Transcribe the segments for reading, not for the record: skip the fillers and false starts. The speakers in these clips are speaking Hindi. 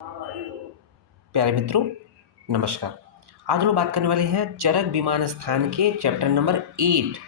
प्यारे मित्रों, नमस्कार। आज हम लोग बात करने वाले हैं चरक विमान स्थान के चैप्टर नंबर 8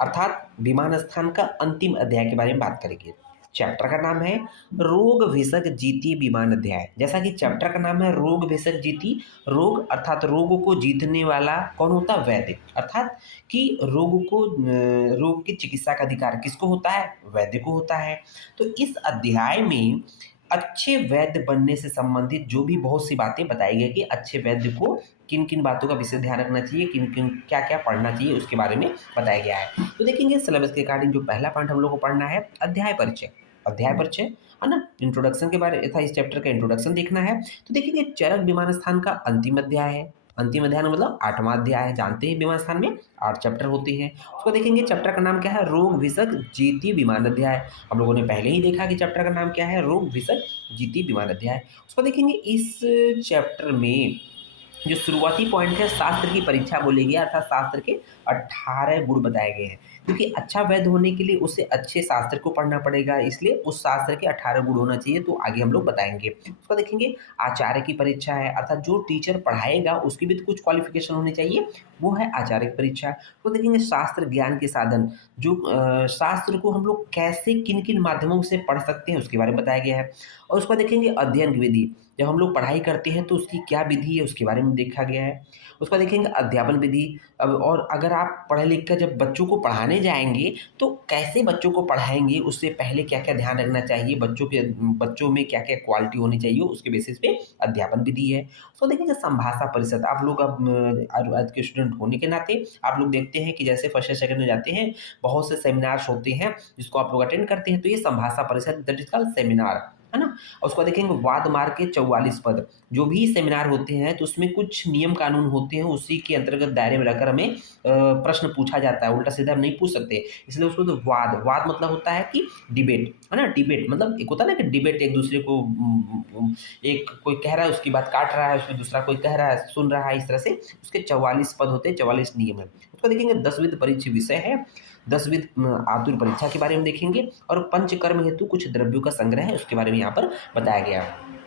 अर्थात विमान स्थान का अंतिम अध्याय के बारे में बात करेंगे। चैप्टर का नाम है रोग भेषज जीती विमान अध्याय। जैसा कि चैप्टर का नाम है रोग भेषज जीती, रोग अर्थात रोग को जीतने वाला कौन होता है? वैद्य। अर्थात कि रोग की चिकित्सा का अधिकार किसको होता है? वैद्य को होता है। तो इस अध्याय में अच्छे वैद्य बनने से संबंधित जो भी बहुत सी बातें बताई गई कि अच्छे वैद्य को किन किन बातों का विशेष ध्यान रखना चाहिए, किन किन क्या क्या पढ़ना चाहिए, उसके बारे में बताया गया है। तो देखेंगे सिलेबस के अकॉर्डिंग जो पहला पॉइंट हम लोग को पढ़ना है अध्याय परिचय। अध्याय परिचय है ना, इंट्रोडक्शन के बारे था, इस चैप्टर का इंट्रोडक्शन देखना है। तो देखेंगे चरक विमान स्थान का अंतिम अध्याय है। अंतिम अध्याय मतलब 8वां अध्याय है। जानते हैं विमान स्थान में 8 चैप्टर होते हैं। उसको देखेंगे चैप्टर का नाम क्या है? रोग भेषज जीती विमान अध्याय। हम लोगों ने पहले ही देखा कि चैप्टर का नाम क्या है? रोग भेषज जीती विमान अध्याय। उसको देखेंगे इस चैप्टर में जो शुरुआती पॉइंट है शास्त्र की परीक्षा बोली गई, अर्थात शास्त्र के 18 गुण बताए गए हैं। क्योंकि अच्छा वैद्य होने के लिए उसे अच्छे शास्त्र को पढ़ना पड़ेगा, इसलिए उस शास्त्र के 18 गुण होना चाहिए। तो आगे हम लोग बताएंगे। उसको देखेंगे आचार्य की परीक्षा है, अर्थात जो टीचर पढ़ाएगा उसकी भी तो कुछ क्वालिफिकेशन होनी चाहिए, वो है आचार्य की परीक्षा। तो देखेंगे शास्त्र ज्ञान के साधन, जो शास्त्र को हम लोग कैसे किन किन माध्यमों से पढ़ सकते हैं उसके बारे में बताया गया है। और उसको देखेंगे अध्ययन की विधि, जब हम लोग पढ़ाई करते हैं तो उसकी क्या विधि है उसके बारे में देखा गया है। उसका देखेंगे अध्यापन विधि। अब और अगर आप पढ़े लिख कर जब बच्चों को पढ़ाने जाएंगे तो कैसे बच्चों को पढ़ाएंगे, उससे पहले क्या क्या ध्यान रखना चाहिए, बच्चों में क्या क्या क्वालिटी होनी चाहिए, उसके बेसिस पे अध्यापन विधि है। उसको देखेंगे संभाषा परिषद। आप लोग अब आज के स्टूडेंट होने के नाते आप लोग देखते हैं कि जैसे फर्स्ट सेकंड में जाते हैं, बहुत से सेमिनार्स होते हैं जिसको आप लोग अटेंड करते हैं। तो ये संभाषा परिषद, दैट इज कॉल्ड सेमिनार, है ना। और उसको देखेंगे वाद मार्ग के 44 पद। जो भी सेमिनार होते हैं तो उसमें कुछ नियम कानून होते हैं, उसी के अंतर्गत दायरे में रहकर हमें प्रश्न पूछा जाता है। उल्टा सीधा हम नहीं पूछ सकते, इसलिए उसको तो वाद मतलब होता है कि डिबेट, है ना। डिबेट मतलब एक होता है ना कि डिबेट, एक दूसरे को एक कोई कह रहा है उसकी बात काट रहा है, उसमें दूसरा कोई कह रहा है सुन रहा है, इस तरह से उसके 44 पद होते हैं, 44 नियम है। उसको देखेंगे 10विध परिचय विषय है, 10विध आतुर परीक्षा के बारे में देखेंगे। और पंचकर्म हेतु कुछ द्रव्यों का संग्रह है, उसके बारे में यहाँ पर बताया गया है।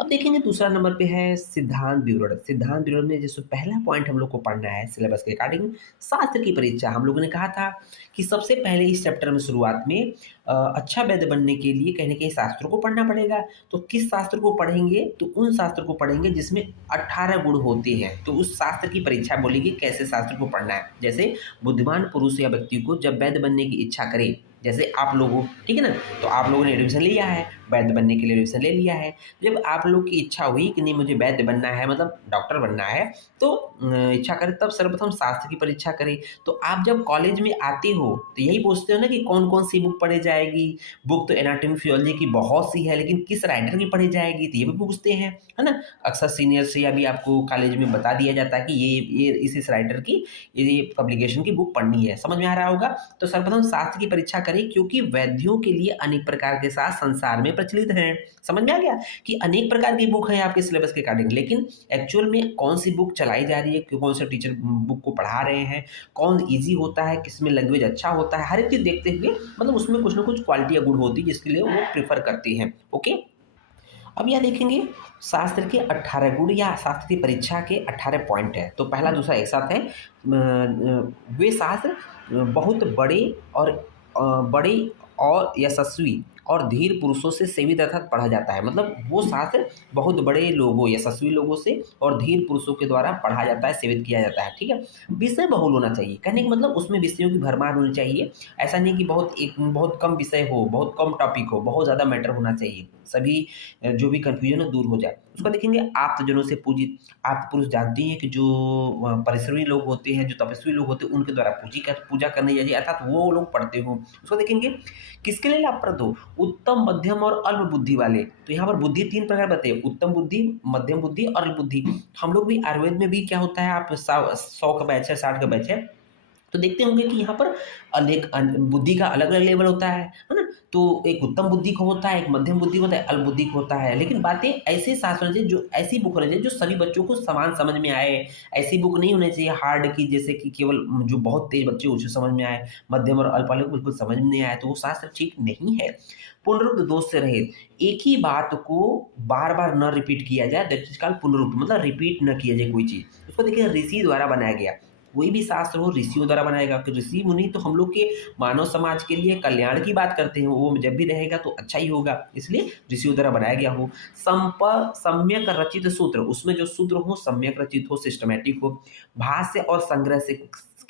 अब देखेंगे दूसरा नंबर पे है सिद्धांत विवरण। सिद्धांत विवरण में जैसे पहला पॉइंट हम लोग को पढ़ना है सिलेबस के अकॉर्डिंग शास्त्र की परीक्षा। हम लोगों ने कहा था कि सबसे पहले इस चैप्टर में शुरुआत में अच्छा वैद्य बनने के लिए कहीं ना कहीं शास्त्रों को पढ़ना पड़ेगा। तो किस शास्त्र को पढ़ेंगे? तो उन शास्त्र को पढ़ेंगे जिसमें 18 गुण होते हैं। तो उस शास्त्र की परीक्षा बोलेगी कैसे शास्त्र को पढ़ना है। जैसे बुद्धिमान पुरुष या व्यक्ति को जब वैद्य बनने की इच्छा करे, जैसे आप लोगों, ठीक है ना, तो आप लोगों ने एडमिशन लिया है, वैद्य बनने के लिए एडमिशन ले लिया है। जब आप लोग की इच्छा हुई कि नहीं मुझे वैद्य बनना है, मतलब डॉक्टर बनना है, तो इच्छा करें तब सर्वप्रथम शास्त्र की परीक्षा करें। तो आप जब कॉलेज में आते हो तो यही पूछते हो ना कि कौन कौन सी बुक पढ़ी जाएगी। बुक तो एनाटॉमी फिजियोलॉजी की बहुत सी है, लेकिन किस राइटर की पढ़ी जाएगी तो ये भी पूछते हैं, है ना। अक्सर सीनियर से या भी आपको कॉलेज में बता दिया जाता है कि ये इस राइटर की ये पब्लिकेशन की बुक पढ़नी है। समझ में आ रहा होगा। तो सर्वप्रथम शास्त्र की परीक्षा करें, क्योंकि वैद्यों के लिए अनेक प्रकार के शास्त्र संसार में प्रचलित हैं। समझ में आ गया कि अनेक प्रकार की बुक है आपके सिलेबस के अकॉर्डिंग, लेकिन एक्चुअल में कौन सी बुक चलाई जा रही है, कौन से टीचर बुक को पढ़ा रहे हैं, कौन ईजी होता है, किसमें लैंग्वेज अच्छा होता है, हर एक चीज़ देखते हुए मतलब उसमें कुछ ना कुछ क्वालिटी या गुण होती है जिसके लिए वो प्रेफर करते हैं। ओके, अब यह देखेंगे शास्त्र के 18 गुण या शास्त्र की परीक्षा के 18 पॉइंट है। तो पहला दूसरा एक साथ है। वे शास्त्र बहुत बड़े और यशस्वी और धीर पुरुषों से सेवित अर्थात पढ़ा जाता है। मतलब वो शास्त्र बहुत बड़े लोगों, यशस्वी लोगों से और धीर पुरुषों के द्वारा पढ़ा जाता है, सेवित किया जाता है। ठीक है, विषय बहुल होना चाहिए। कहने का मतलब उसमें विषयों की भरमार होनी चाहिए। ऐसा नहीं कि बहुत कम विषय हो, बहुत कम टॉपिक हो, बहुत ज़्यादा मैटर होना चाहिए। सभी जो भी कन्फ्यूजन है दूर हो जाए। उसको देखेंगे आप्तजनों से पूजित। आप पुरुष जानते हैं कि जो परिश्रमी लोग होते हैं, जो तपस्वी लोग होते हैं, उनके द्वारा पूजा करनी चाहिए, अर्थात वो लोग पढ़ते हो। उसको देखेंगे किसके लिए लाभप्रद हो, उत्तम मध्यम और अल्प बुद्धि वाले। तो यहाँ पर बुद्धि 3 प्रकार बताइए, उत्तम बुद्धि, मध्यम बुद्धि और अल्प बुद्धि। हम लोग भी आयुर्वेद में भी क्या होता है, आप 100 का बैच है, 60 का बैच है, तो देखते होंगे कि यहाँ पर बुद्धि का अलग अलग लेवल होता है ना। तो एक उत्तम बुद्धि का होता है, एक मध्यम बुद्धि होता है, अल्प बुद्धि का होता है। लेकिन बातें ऐसे शास्त्र होने चाहिए, जो ऐसी बुक होनी चाहिए जो सभी बच्चों को समान समझ में आए। ऐसी बुक नहीं होनी चाहिए हार्ड की, जैसे कि केवल जो बहुत तेज बच्चे उसे समझ में आए, मध्यम और अल्प वाले को बिल्कुल समझ में नहीं आए, तो वो शास्त्र ठीक नहीं है। पुनरुक्त दोष से रहित, एक ही बात को बार बार न रिपीट किया जाए, दैट इज कॉल्ड पुनरुक्त, मतलब रिपीट न किया जाए कोई चीज। उसको देखिए ऋषि द्वारा बनाया गया, कोई भी शास्त्र हो ऋषियों द्वारा बनाएगा, कि ऋषि मुनि तो हम लोग के मानव समाज के लिए कल्याण की बात करते हैं, वो जब भी रहेगा तो अच्छा ही होगा, इसलिए ऋषियों द्वारा बनाया गया हो। सम्यक रचित सूत्र, उसमें जो सूत्र हो सम्यक रचित हो, सिस्टमेटिक हो। भाष्य और संग्रह से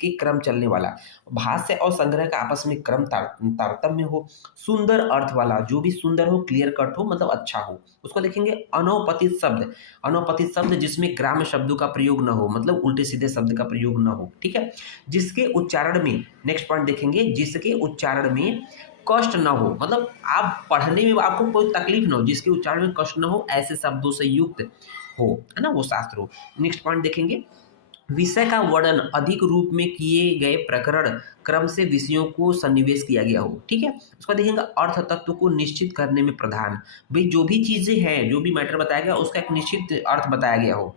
के क्रम चलने वाला, भाष्य और संग्रह का आपस में क्रम तारतम्य हो। सुंदर अर्थ वाला, जो भी सुंदर हो, क्लियर कट हो, मतलब अच्छा हो। उसको देखेंगे अनौपतित शब्द, अनौपतित शब्द जिसमें ग्राम्य शब्दों का प्रयोग न हो, मतलब उल्टे सीधे शब्द का प्रयोग न हो, ठीक है। जिसके उच्चारण में, नेक्स्ट पॉइंट देखेंगे, जिसके उच्चारण में कष्ट न हो, मतलब आप पढ़ने में आपको कोई तकलीफ न हो, जिसके उच्चारण में कष्ट न हो, ऐसे शब्दों से युक्त हो, है ना, वो शास्त्र हो। नेक्स्ट पॉइंट देखेंगे, विषय का वर्णन अधिक रूप में किए गए प्रकरण क्रम से विषयों को सन्निवेश किया गया हो, ठीक है। उसका देखेंगे अर्थ तत्व को निश्चित करने में प्रधान, भाई जो भी चीजें हैं, जो भी मैटर बताया गया उसका एक निश्चित अर्थ बताया गया हो।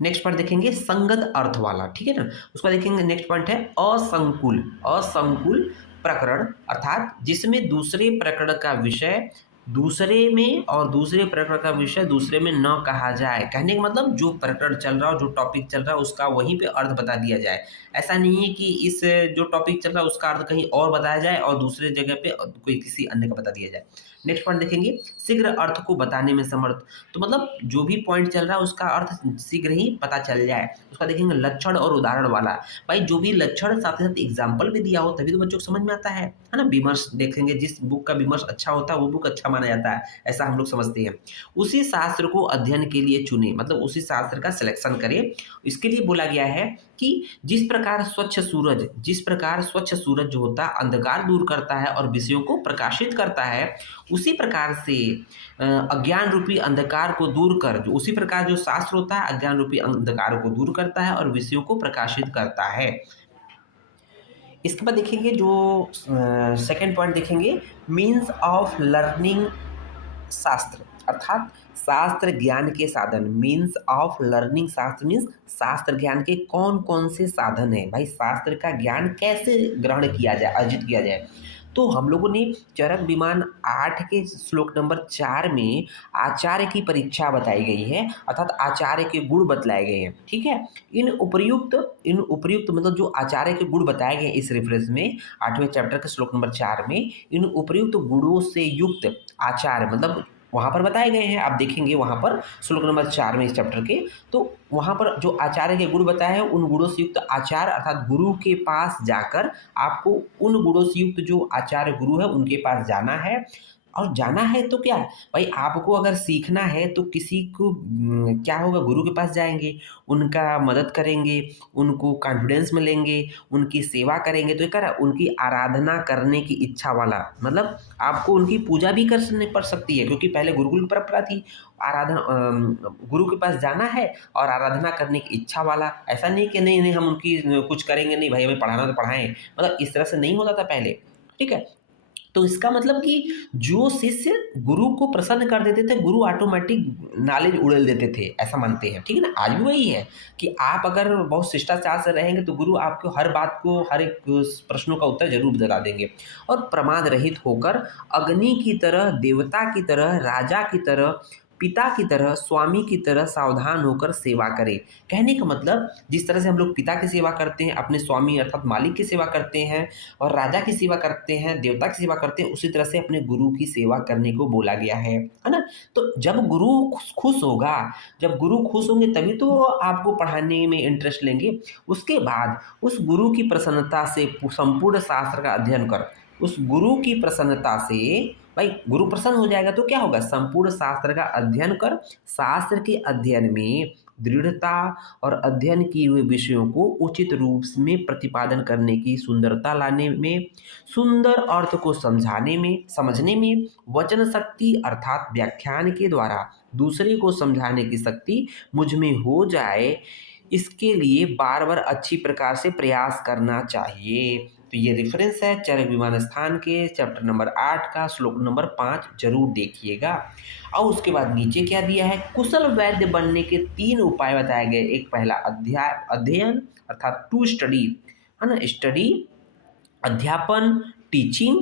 नेक्स्ट पॉइंट देखेंगे संगत अर्थ वाला, ठीक है ना। उसका देखेंगे नेक्स्ट पॉइंट है असंकुल, असंकुल प्रकरण, अर्थात जिसमें दूसरे प्रकरण का विषय दूसरे में और दूसरे प्रकरण का विषय दूसरे में न कहा जाए। कहने का मतलब जो प्रकरण चल रहा हो, जो टॉपिक चल रहा है, उसका वहीं पे अर्थ बता दिया जाए। ऐसा नहीं है कि इस जो टॉपिक चल रहा है उसका अर्थ कहीं और बताया जाए और दूसरे जगह पे कोई किसी अन्य का बता दिया जाए। नेक्स्ट पॉइंट देखेंगे शीघ्र अर्थ को बताने में समर्थ, तो मतलब जो भी पॉइंट चल रहा है उसका अर्थ शीघ्र ही पता चल जाए। उसका देखेंगे लक्षण और उदाहरण वाला, भाई जो भी लक्षण साथ ही साथ एग्जाम्पल भी दिया हो तभी तो बच्चों को समझ में आता है ना। विमर्श देखेंगे, जिस बुक का विमर्श अच्छा होता है वो बुक अच्छा माना जाता है, ऐसा हम लोग समझते हैं। उसी शास्त्र को अध्ययन के लिए चुने, मतलब उसी शास्त्र का सिलेक्शन करें। इसके लिए बोला गया है कि जिस प्रकार स्वच्छ सूरज जो होता है अंधकार दूर करता है और विषयों को प्रकाशित करता है, उसी प्रकार से अज्ञान रूपी अंधकार को दूर कर, जो उसी प्रकार जो शास्त्र होता है अज्ञान रूपी अंधकार को दूर करता है और विषयों को प्रकाशित करता है। इसके बाद देखेंगे जो सेकंड पॉइंट देखेंगे, मीन्स ऑफ लर्निंग शास्त्र, अर्थात शास्त्र ज्ञान के साधन। मीन्स ऑफ लर्निंग शास्त्र मीन्स शास्त्र ज्ञान के कौन कौन से साधन है, भाई शास्त्र का ज्ञान कैसे ग्रहण किया जाए, अर्जित किया जाए। तो हम लोगों ने चरक विमान 8 के श्लोक नंबर 4 में आचार्य की परीक्षा बताई गई है, अर्थात आचार्य के गुण बतलाए गए हैं, ठीक है। इन उपर्युक्त मतलब जो आचार्य के गुण बताए गए इस रेफरेंस में 8वें चैप्टर के श्लोक नंबर 4 में, इन उपर्युक्त गुणों से युक्त आचार्य मतलब वहाँ पर बताए गए हैं। आप देखेंगे वहाँ पर श्लोक नंबर 4 में इस चैप्टर के, तो वहाँ पर जो आचार्य के गुण बताए हैं, उन गुणों से युक्त आचार्य अर्थात गुरु के पास जाकर आपको उन गुणों से युक्त जो आचार्य गुरु है उनके पास जाना है। और जाना है तो क्या भाई, आपको अगर सीखना है तो किसी को क्या होगा, गुरु के पास जाएंगे, उनका मदद करेंगे, उनको कॉन्फिडेंस में लेंगे, उनकी सेवा करेंगे, तो क्या उनकी आराधना करने की इच्छा वाला, मतलब आपको उनकी पूजा भी करनी पड़ सकती है, क्योंकि पहले गुरुकुल परंपरा थी। आराधना गुरु के पास जाना है और आराधना करने की इच्छा वाला, ऐसा नहीं कि नहीं नहीं हम उनकी कुछ करेंगे नहीं, भाई हमें पढ़ाना तो पढ़ाएं, मतलब इस तरह से नहीं होता था पहले, ठीक है। तो इसका मतलब कि जो शिष्य गुरु को प्रसन्न कर देते थे, गुरु ऑटोमेटिक नॉलेज उड़ेल देते थे, ऐसा मानते हैं, ठीक है ना। आज भी वही है कि आप अगर बहुत शिष्टाचार से रहेंगे तो गुरु आपको हर बात को, हर एक प्रश्नों का उत्तर जरूर दिला देंगे। और प्रमाद रहित होकर अग्नि की तरह, देवता की तरह, राजा की तरह, पिता की तरह, स्वामी की तरह सावधान होकर सेवा करें। कहने का मतलब जिस तरह से हम लोग पिता की सेवा करते हैं, अपने स्वामी अर्थात मालिक की सेवा करते हैं, और राजा की सेवा करते हैं, देवता की सेवा करते हैं, उसी तरह से अपने गुरु की सेवा करने को बोला गया है ना। तो जब गुरु खुश होगा, जब गुरु खुश होंगे तभी तो आपको पढ़ाने में इंटरेस्ट लेंगे। उसके बाद उस गुरु की प्रसन्नता से संपूर्ण शास्त्र का अध्ययन कर, उस गुरु की प्रसन्नता से, भाई गुरु प्रसन्न हो जाएगा तो क्या होगा, संपूर्ण शास्त्र का अध्ययन कर। शास्त्र के अध्ययन में दृढ़ता और अध्ययन किए हुए विषयों को उचित रूप में प्रतिपादन करने की सुंदरता लाने में, सुंदर अर्थ को समझने में वचन शक्ति अर्थात व्याख्यान के द्वारा दूसरे को समझाने की शक्ति मुझ में हो जाए, इसके लिए बार बार अच्छी प्रकार से प्रयास करना चाहिए। तो ये रेफरेंस है चरक विमान स्थान के चैप्टर नंबर 8 का श्लोक नंबर 5 जरूर देखिएगा। और उसके बाद नीचे क्या दिया है, कुशल वैद्य बनने के 3 उपाय बताए गए। एक पहला अध्ययन अर्थात टू स्टडी, है ना, स्टडी, अध्यापन, टीचिंग,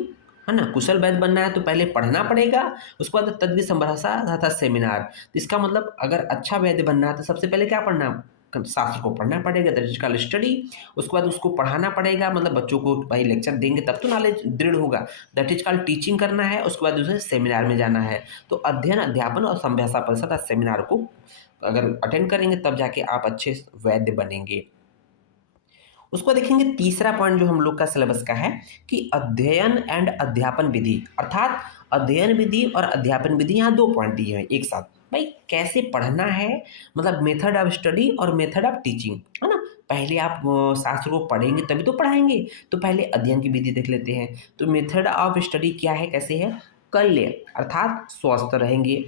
है ना। कुशल वैद्य बनना है तो पहले पढ़ना पड़ेगा, उसके बाद तद्वित संभाषा तथा सेमिनार। तो इसका मतलब अगर अच्छा वैद्य बनना है तो सबसे पहले क्या पढ़ना, शास्त्र को पढ़ना पड़ेगा, दैट इज कॉल्ड स्टडी। उसके बाद उसको पढ़ाना पड़ेगा, मतलब बच्चों को भाई लेक्चर देंगे तब तो नॉलेज दृढ़ होगा, दैट इज कॉल्ड टीचिंग करना है। उसके बाद उसे सेमिनार में जाना है। तो अध्ययन, अध्यापन और संभाषा परिषद सेमिनार को अगर अटेंड करेंगे तब जाके आप अच्छे वैद्य बनेंगे। उसको देखेंगे तीसरा पॉइंट जो हम लोग का सिलेबस का है कि अध्ययन एंड अध्यापन विधि, अर्थात अध्ययन विधि और अध्यापन विधि। यहाँ 2 पॉइंट दिए हैं एक साथ, भाई कैसे पढ़ना है, मतलब मेथड ऑफ स्टडी और मेथड ऑफ टीचिंग, है ना। पहले आप शास्त्र को पढ़ेंगे तभी तो पढ़ाएंगे, तो पहले अध्ययन की विधि देख लेते हैं। तो मेथड ऑफ स्टडी क्या है, कैसे है, कल्य अर्थात स्वस्थ रहेंगे,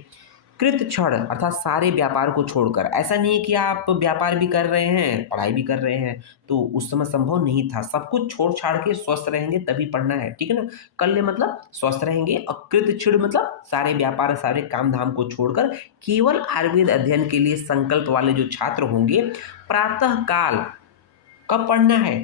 कृत क्षण अर्थात सारे व्यापार को छोड़कर। ऐसा नहीं है कि आप व्यापार भी कर रहे हैं पढ़ाई भी कर रहे हैं, तो उस समय संभव नहीं था। सब कुछ छोड़ छाड़ के स्वस्थ रहेंगे तभी पढ़ना है, ठीक है ना। कल्य मतलब स्वस्थ रहेंगे, और कृत क्षण मतलब सारे व्यापार सारे काम धाम को छोड़कर केवल आयुर्वेद अध्ययन के लिए संकल्प वाले जो छात्र होंगे, प्रातः काल कब पढ़ना है,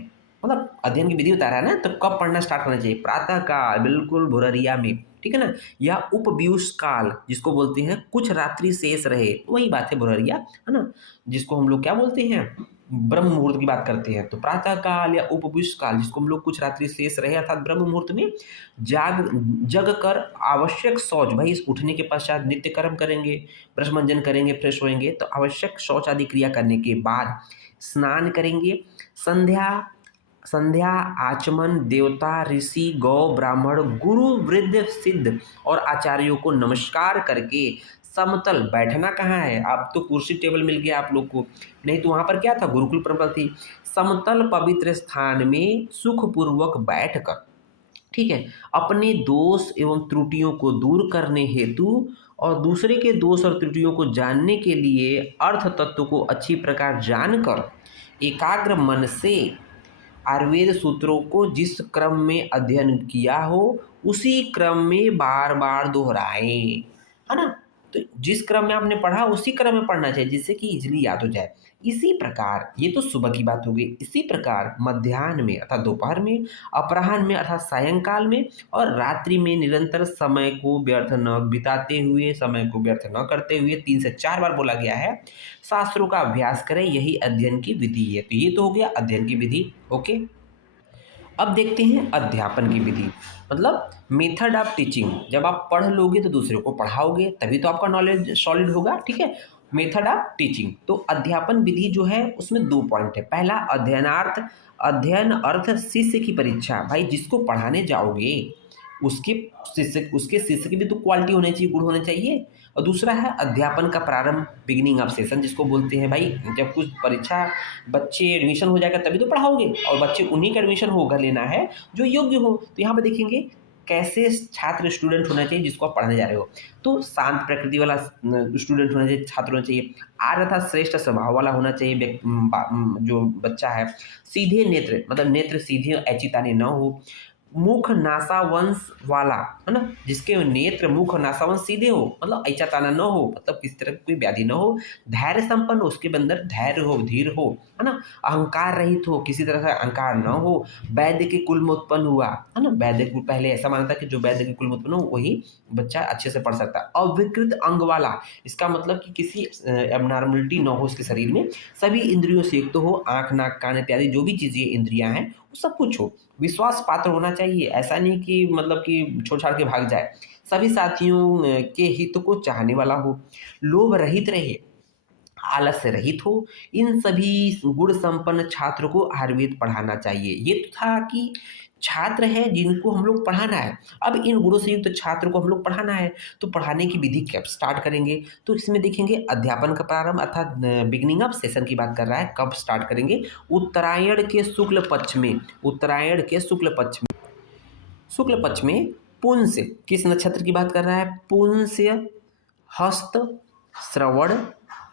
मतलब अध्ययन की विधि बता रहा है ना, तो कब पढ़ना स्टार्ट करना चाहिए, प्रातः काल बिल्कुल भुररिया में, ठीक है ना, या उपव्यूष काल जिसको बोलते हैं कुछ रात्रि शेष रहे, वही बात है भुररिया, है ना, जिसको हम लोग क्या बोलते हैं, ब्रह्म मुहूर्त की बात करते हैं। तो प्रातः काल या उपव्यूष काल जिसको हम लोग कुछ रात्रि शेष रहे अर्थात ब्रह्म मुहूर्त में जग कर आवश्यक शौच, भाई इस उठने के पश्चात नित्य कर्म करेंगे, ब्रश मंजन करेंगे, फ्रेश होएंगे, तो आवश्यक शौच आदि क्रिया करने के बाद स्नान करेंगे, संध्या आचमन देवता ऋषि गौ ब्राह्मण गुरु वृद्ध सिद्ध और आचार्यों को नमस्कार करके समतल, बैठना कहाँ है, आप तो कुर्सी टेबल मिल गया आप लोग को, नहीं तो वहाँ पर क्या था, गुरुकुल परंपरा थी, समतल पवित्र स्थान में सुखपूर्वक बैठकर, ठीक है, अपने दोष एवं त्रुटियों को दूर करने हेतु और दूसरे के दोष और त्रुटियों को जानने के लिए अर्थ तत्व को अच्छी प्रकार जानकर एकाग्र मन से आयुर्वेद सूत्रों को जिस क्रम में अध्ययन किया हो उसी क्रम में बार बार दोहराएं, है ना। तो जिस क्रम में आपने पढ़ा उसी क्रम में पढ़ना चाहिए जिससे कि इजीली याद हो जाए। इसी प्रकार, ये तो सुबह की बात हो गई, इसी प्रकार मध्याह्न में अर्थात दोपहर में, अपराह्न में अर्थात सायंकाल में और रात्रि में निरंतर समय को व्यर्थ न बिताते हुए, समय को व्यर्थ न करते हुए, 3 से 4 बार बोला गया है, शास्त्रों का अभ्यास करें, यही अध्ययन की विधि है। तो ये तो हो गया अध्ययन की विधि, ओके। अब देखते हैं अध्यापन की विधि, मतलब मेथड ऑफ टीचिंग। जब आप पढ़ लोगे तो दूसरे को पढ़ाओगे तभी तो आपका नॉलेज सॉलिड होगा, ठीक है। मेथड ऑफ टीचिंग, तो अध्यापन विधि जो है उसमें 2 पॉइंट है। पहला अध्ययनार्थ, अध्ययन अर्थ शिष्य की परीक्षा, भाई जिसको पढ़ाने जाओगे उसके शिष्य की भी तो क्वालिटी होनी चाहिए, गुण होने चाहिए। और दूसरा है अध्यापन का प्रारंभ, बिगिनिंग ऑफ सेशन जिसको बोलते हैं, भाई जब कुछ परीक्षा बच्चे एडमिशन हो जाएगा तभी तो पढ़ाओगे, और बच्चे उन्हीं का एडमिशन होगा लेना है जो योग्य हो। तो यहाँ पे देखेंगे कैसे छात्र स्टूडेंट होना चाहिए जिसको आप पढ़ाने जा रहे हो, तो शांत प्रकृति वाला स्टूडेंट होना चाहिए, छात्र होना चाहिए, आर्य तथा श्रेष्ठ स्वभाव वाला होना चाहिए जो बच्चा है, सीधे नेत्र मतलब नेत्र सीधे ऐचिताने न हो, मुख नासावंश वाला, है ना, जिसके नेत्र मुख नासावंश सीधे हो, मतलब ऐचा ताना न हो, मतलब किसी तरह की कोई व्याधि न हो, धैर्य संपन्न, उसके अंदर धैर्य हो, धीर हो, है ना, अहंकार रहित हो, किसी तरह का अहंकार न हो, वैद्य के कुल में उत्पन्न हुआ, है ना, वैद्य कुल, पहले ऐसा माना था कि जो वैद्य के कुल में उत्पन्न हो वही बच्चा अच्छे से पढ़ सकता है। अविकृत अंग वाला, इसका मतलब कि किसी एबनॉर्मलिटी न हो उसके शरीर में, सभी इंद्रियों से युक्त हो, आँख नाक कान इत्यादि जो भी चीज़ें इंद्रियां हैं वो सब कुछ हो, विश्वास पात्र होना चाहिए, ऐसा नहीं कि मतलब कि छोड़ छाड़ के भाग जाए, सभी साथियों के हित को चाहने वाला हो, लोभ रहित रहे, आलस से रहित हो, इन सभी गुण संपन्न छात्र को आयुर्वेद पढ़ाना चाहिए। ये तो था कि छात्र है जिनको हम लोग पढ़ाना है, अब इन गुणों से युक्त छात्र को हम लोग पढ़ाना है, तो पढ़ाने की विधि कब स्टार्ट करेंगे, तो इसमें देखेंगे अध्यापन का प्रारंभ अर्थात बिगनिंग ऑफ सेशन की बात कर रहा है, कब स्टार्ट करेंगे, उत्तरायण के शुक्ल पक्ष में, उत्तरायण के शुक्ल पक्ष में पुंस्य, किस नक्षत्र की बात कर रहा है, पुंस्य, हस्त, श्रवण,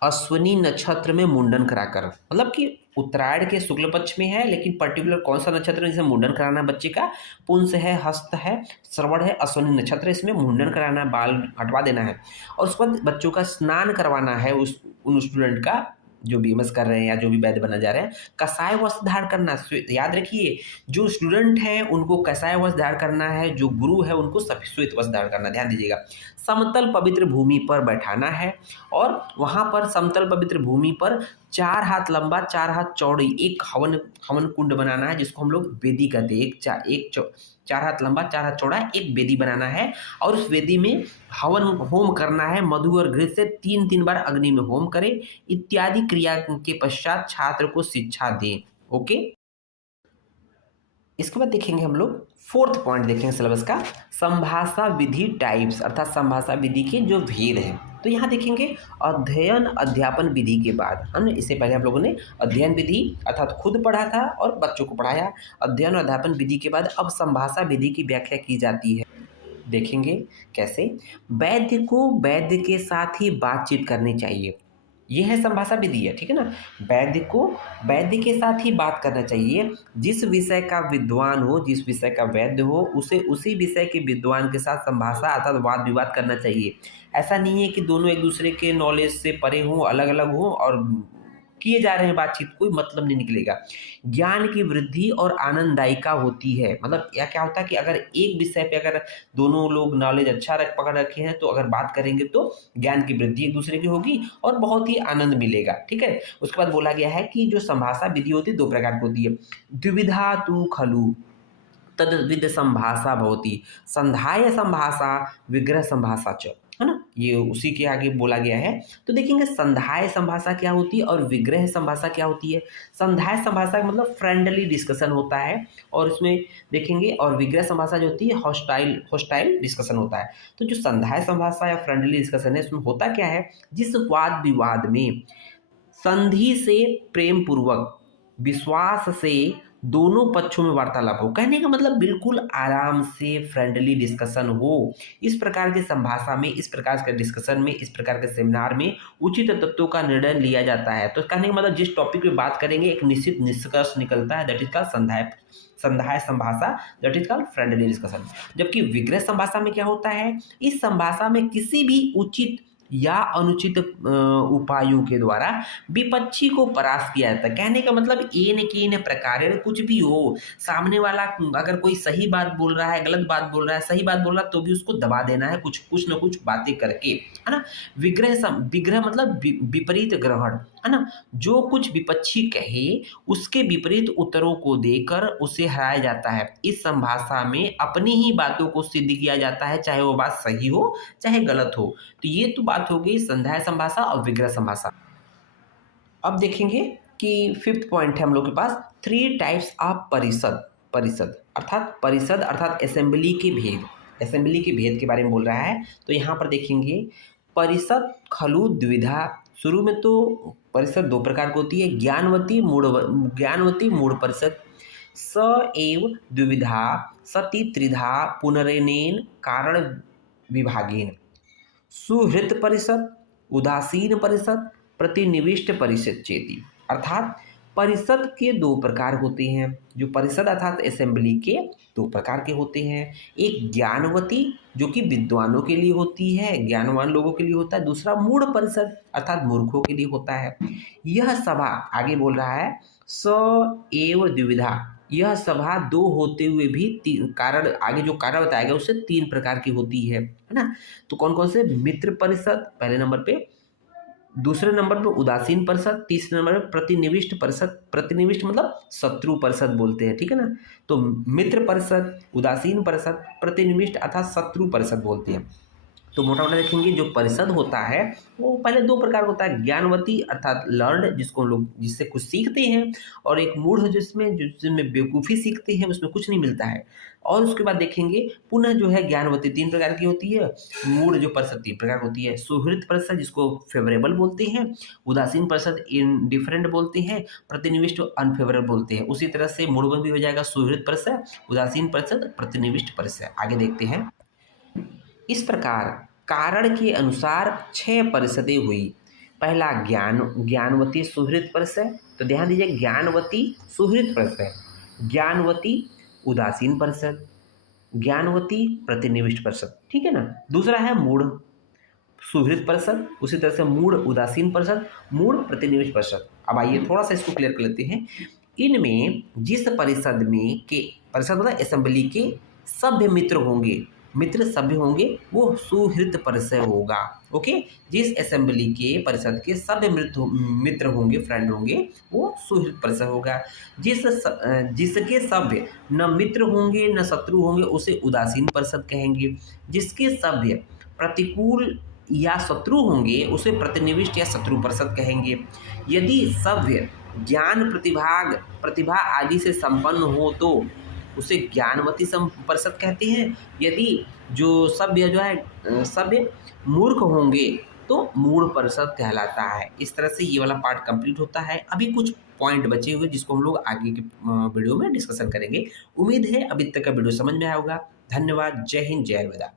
अश्विनी नक्षत्र में मुंडन कराकर, मतलब कि उत्तरायण के शुक्ल पक्ष में है, लेकिन पर्टिकुलर कौन सा नक्षत्र है जिसे मुंडन कराना है बच्चे का, पुंस है, हस्त है, श्रवण है, अश्विनी नक्षत्र, इसमें मुंडन कराना है, बाल हटवा देना है और उसके बाद बच्चों का स्नान करवाना है, उन स्टूडेंट का जो बीएमएस कर रहे हैं या जो भी वैद्य बनना जा रहे हैं। कसाय वस्त्र धारण करना, याद रखिए जो स्टूडेंट हैं उनको कसाय वस्त्र धारण करना है, जो गुरु है उनको श्वेत वस्त्र धारण करना, ध्यान दीजिएगा। समतल पवित्र भूमि पर बैठाना है और वहां पर समतल पवित्र भूमि पर 4 हाथ लंबा 4 हाथ चौड़ी एक हवन हवन कुंड बनाना है, जिसको हम लोग वेदी कहते हैं। 4 हाथ लंबा 4 हाथ चौड़ा एक वेदी बनाना है और उस वेदी में हवन होम करना है। मधु और घृत से 3 बार अग्नि में होम करें इत्यादि क्रिया के पश्चात छात्र को शिक्षा दें। ओके, इसके बाद देखेंगे हम लोग 4th पॉइंट देखेंगे सिलेबस का, संभाषा विधि टाइप्स, अर्थात संभाषा विधि के जो भेद हैं। तो यहाँ देखेंगे अध्ययन अध्यापन विधि के बाद हमने इससे पहले हम लोगों ने अध्ययन विधि अर्थात खुद पढ़ा था और बच्चों को पढ़ाया। अध्ययन और अध्यापन विधि के बाद अब संभाषा विधि की व्याख्या की जाती है। देखेंगे कैसे, वैद्य को वैद्य के साथ ही बातचीत करनी चाहिए, यह है संभाषा विधि है, ठीक है ना। वैद्य को वैद्य के साथ ही बात करना चाहिए, जिस विषय का विद्वान हो, जिस विषय का वैद्य हो, उसे उसी विषय के विद्वान के साथ संभाषा अर्थात वाद विवाद करना चाहिए। ऐसा नहीं है कि दोनों एक दूसरे के नॉलेज से परे हों, अलग अलग हों और किए जा रहे हैं बातचीत, कोई मतलब नहीं निकलेगा। ज्ञान की वृद्धि और आनंददायिका होती है, मतलब यह क्या होता है कि अगर एक विषय पे अगर दोनों लोग नॉलेज अच्छा पकड़ रखे हैं तो अगर बात करेंगे तो ज्ञान की वृद्धि एक दूसरे की होगी और बहुत ही आनंद मिलेगा, ठीक है। उसके बाद बोला गया है कि जो संभाषा विधि होती है 2 प्रकार की होती है, द्विविधा तु खलु तद्विध संभाषा भवति, संधाय संभाषा विग्रह संभाषा च, है ना, ये उसी के आगे बोला गया है। तो देखेंगे संधाय संभाषा क्या होती है और विग्रह संभाषा क्या होती है। संधाय संभाषा का मतलब फ्रेंडली डिस्कशन होता है और इसमें देखेंगे, और विग्रह संभाषा जो होती है हॉस्टाइल डिस्कशन होता है। तो जो संधाय संभाषा या फ्रेंडली डिस्कशन है इसमें होता क्या है, जिस वाद विवाद में संधि से प्रेम पूर्वक विश्वास से दोनों पक्षों में वार्तालाप हो, कहने का मतलब बिल्कुल आराम से फ्रेंडली डिस्कशन हो, इस प्रकार के संभाषा में, इस प्रकार के डिस्कशन में, इस प्रकार के सेमिनार में उचित तत्वों का निर्णय लिया जाता है। तो कहने का मतलब जिस टॉपिक पे बात करेंगे एक निश्चित निष्कर्ष निकलता है, दैट इज कॉल्ड संधाय संभाषा, that is called friendly discussion. जबकि विग्रह संभाषा में क्या होता है, इस संभाषा में किसी भी उचित या अनुचित उपायों के द्वारा विपक्षी को परास्त किया जाता है। कहने का मतलब एन केन प्रकार कुछ भी हो, सामने वाला अगर कोई सही बात बोल रहा है, गलत बात बोल रहा है, सही बात बोल रहा है, तो भी उसको दबा देना है कुछ ना कुछ बातें करके, है ना। विग्रह मतलब विपरीत ग्रहण, है ना, जो कुछ विपक्षी कहे उसके विपरीत उत्तरों को देकर उसे हराया जाता है। इस संभाषा में अपनी ही बातों को सिद्ध किया जाता है, चाहे वो बात सही हो चाहे गलत हो। तो ये तो बात हो गई संधाय संभाषा और विग्रह संभाषा। अब देखेंगे कि 5th पॉइंट है हम लोग के पास, 3 टाइप्स ऑफ परिषद अर्थात असेंबली के भेद के बारे में बोल रहा है। तो यहाँ पर देखेंगे परिषद खलु द्विधा, शुरू में तो परिषद 2 प्रकार की होती है, ज्ञानवती मूढ़ परिषद, स एव द्विविधा सती त्रिधा पुनरेनेन कारण विभागेन, सुहृत परिषद, उदासीन परिषद, प्रतिनिविष्ट परिषद चेती। अर्थात परिषद के 2 प्रकार होते हैं, जो परिषद अर्थात असेंबली के 2 प्रकार के होते हैं। एक ज्ञानवती जो कि विद्वानों के लिए होती है, ज्ञानवान लोगों के लिए होता है, दूसरा मूढ़ परिषद अर्थात मूर्खों के लिए होता है। यह सभा आगे बोल रहा है स एव द्विविधा, यह सभा 2 होते हुए भी 3 कारण, आगे जो कारण बताएगा उससे 3 प्रकार की होती है ना। तो कौन कौन से, मित्र परिषद पहले नंबर पे, दूसरे नंबर पे उदासीन परिषद, तीसरे नंबर पे प्रतिनिविष्ट परिषद। प्रतिनिविष्ट मतलब शत्रु परिषद बोलते हैं, ठीक है ना। तो मित्र परिषद, उदासीन परिषद, प्रतिनिविष्ट अर्थात शत्रु परिषद बोलते हैं। तो मोटा मोटा देखेंगे जो परिषद होता है वो पहले 2 प्रकार होता है, ज्ञानवती अर्थात लर्न जिसको लोग जिससे कुछ सीखते हैं, और एक मूढ़ जिसमें बेवकूफ़ी सीखते हैं, उसमें कुछ नहीं मिलता है। और उसके बाद देखेंगे पुनः जो है ज्ञानवती 3 प्रकार की होती है, मूढ़ जो परिषद 3 प्रकार होती है, सुहृद परिषद जिसको फेवरेबल बोलते हैं, उदासीन परिषद इनडिफरेंट बोलते हैं, प्रतिनिविष्ट अनफेवरेबल बोलते हैं। उसी तरह से मूढ़ में भी हो जाएगा सुहृद परिषद, उदासीन परिषद, प्रतिनिविष्ट परिषद। आगे देखते हैं। इस प्रकार कारण के अनुसार 6 परिषदें हुई, पहला ज्ञानवती सुहृद परिसर, तो ध्यान दीजिए ज्ञानवती सुहृद परिसर, ज्ञानवती उदासीन परिसर, ज्ञानवती प्रतिनिविष्ट परिसर, ठीक है ना। दूसरा है मूढ़ सुहृद परिषद, उसी तरह से मूढ़ उदासीन परिषद, मूढ़ प्रतिनिविष्ट परिषद। अब आइए थोड़ा सा इसको क्लियर कर लेते हैं। इनमें जिस परिषद में के परिषद मतलब असेंबली के सभ्य मित्र होंगे, मित्र सभ्य होंगे, वो सुहृद परिसर होगा। ओके, जिस असेंबली के परिषद के सभ्य मित्र होंगे, फ्रेंड होंगे, वो सुहृद परिसर होगा। जिसके सभ्य न मित्र होंगे न शत्रु होंगे, उसे उदासीन परिषद कहेंगे। जिसके सभ्य प्रतिकूल या शत्रु होंगे, उसे प्रतिनिविष्ट या शत्रु परिषद कहेंगे। यदि सभ्य ज्ञान प्रतिभा आदि से संपन्न हो तो उसे ज्ञानवती परिषद कहते हैं। यदि जो सभ्य सभ्य मूर्ख होंगे तो मूढ़ परिषद कहलाता है। इस तरह से ये वाला पार्ट कंप्लीट होता है। अभी कुछ पॉइंट बचे हुए जिसको हम लोग आगे के वीडियो में डिस्कशन करेंगे। उम्मीद है अभी तक का वीडियो समझ में आया होगा। धन्यवाद। जय हिंद, जय विदा।